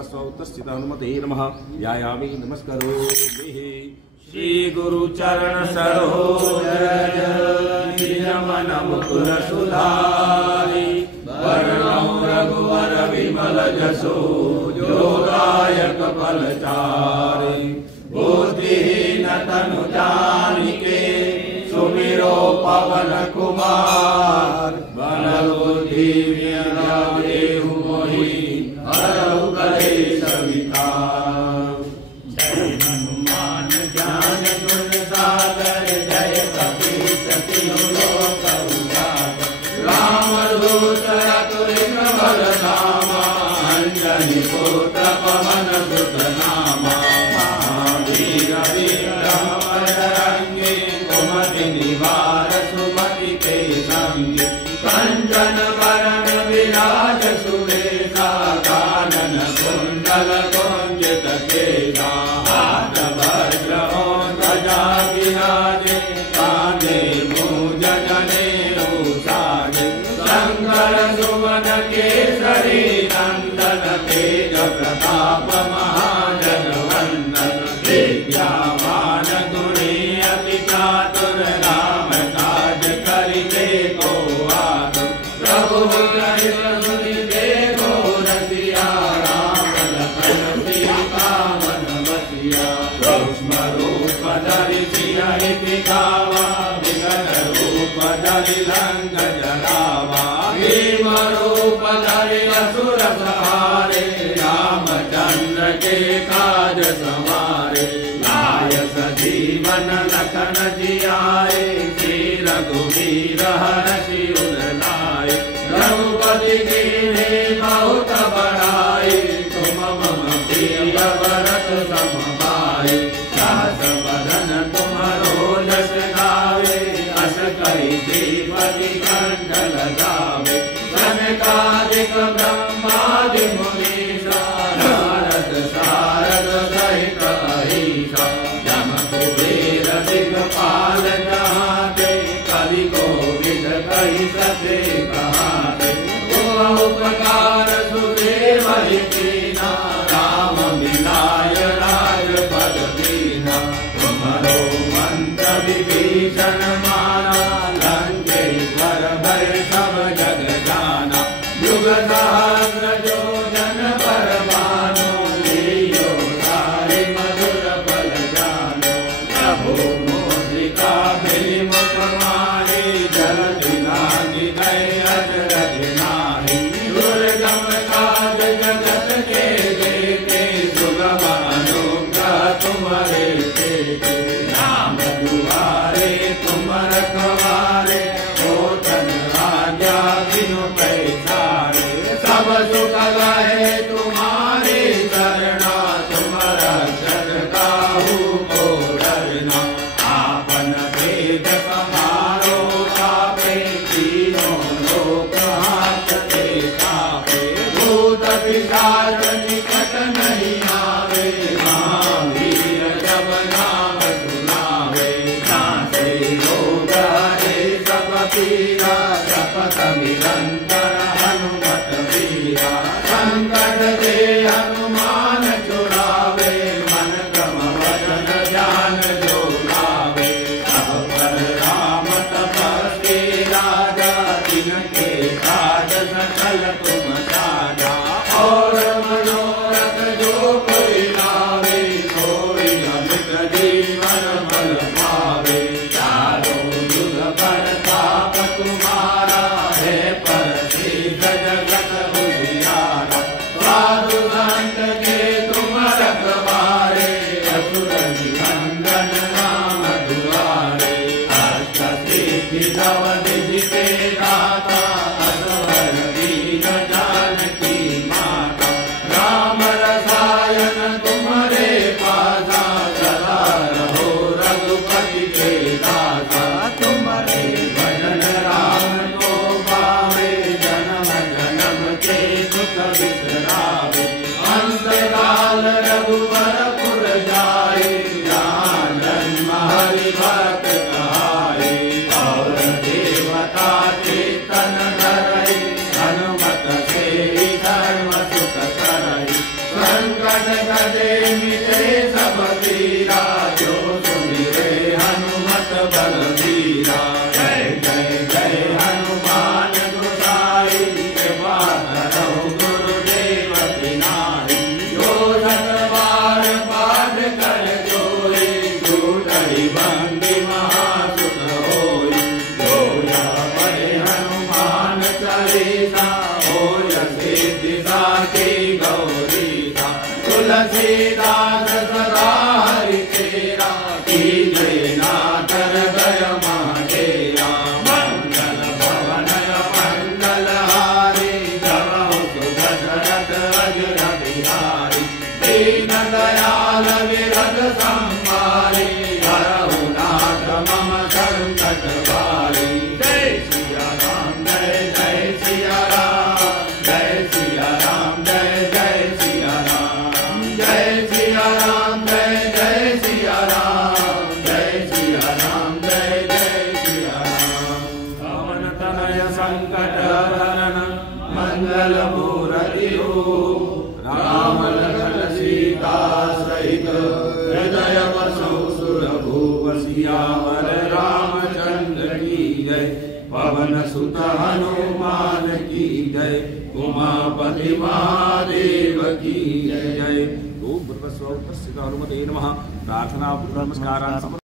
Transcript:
सर्वस्वोत्तस्थित हनुमते नमः ध्यायामि नमस्करोमि। श्री गुरु चरण सरोज मन मुकुर सुधारि वरणौ रघुवर विमल जसो जोदायक फलचारि बुद्धिहीन तनु जानिके सुमिरो पवन कुमार बल बुद्धि विद्या देहु मोहि हरहु कलेश विकार। जय हनुमान ज्ञान गुण सागर जय कपीस तिहु लोक उजागर राम दूत अतुलित बल धामा अंजनी पुत्र पवन सुत नामा महावीर विक्रम बजरंगी कुमति निवार सुमति के संगी कंचन वरण विराज सुरेशा कानन कुंडल कुंजित केशा हाथ वज्र ध्वजा विराजे कांधे मूंज जनेऊ साजे शंकर सुवन केसरी नंदन तेज प्रताप महाजगवंदन विद्यावान गुणी अति चातुर राम काज करिते को आतुर प्रभु करित सुनि देखो रसिया राम लखन सीता मन बसिया सूक्ष्म रूप धरि सियहि दिखावा विकट रूप धरि लंक जरावा भीम रूप धरि असुर संहारे रामचंद्र के काज संवारे लाय सजीवन लखन जियाए श्री रघुवीर हर्षि उर लाए रघुपति कीन्हे बहुत बड़ाई तुम मम प्रिय भरत सम भाई दास बदन तुमरो यश गावे अस कहि श्रीपति कंठ लगावे सनकादिक ब्रह्मादि मुनीसा नारद सारद सहित अहिसा यम कुबेर दिक्पाल जहाते कवि कोविद कहि सके कहाते उपकार सुदेव कीना राम मिलाय राजपद दीना तुम्हारो मंत्र विभीषण माना लंकेश्वर भय सब जग जाना युग सहस्र योजन पर भानु लीयो तारे मधुर फल जानो प्रभु मोदिका मिलि मुख माहे जलधि लांघि गए अजरज नाहि दुर्गम काज जगत के देते सुगम अनुग्रह तुम्हारे देते राम दुआरे तुम रखवारे होतन आज्ञा बिनु पैसारे सब सुख गए तुम्हारे शरणा तुम रक्षक काहू को डरना आपन भेद समारो पापे तीनों लोक हाथ ते कापे भूत पिशाच निकट नहीं आवे महावीर जब नाम सुनावे नासे रोग हरे सब पीरा जपत निरंतर हनुमत वीरा संकट ते हनुमान छुड़ावे मन क्रम वचन ध्यान जो लावे सब पर राम तपस्वी राजा तिनके काज सकल तुम साजा और मनोरथ जो कोई लावे कोई अमित जीवन बल पावे चारों युग प्रताप तुम्हारा है पर जगत उजियारा साधु संत के दीन दयाल विरद संहारी हरहु नाथ मम संकट भारी जय सिया राम जय जय सिया राम जय सिया राम जय जय सिया राम जय सिया राम जय जय सिया राम जय सिया राम जय जय सिया राम पवन तनय संकट हरण मंगल मूर्ति राम लखन सीता सहित हृदय बसौ सुरभूप सियावर रामचंद्र की जय पवन सुत हनुमान की जय उमापति महादेव की जय। ओम भूर्भुवः स्वः उपस्थित हनुमते नमः। प्रार्थना नमस्कारान्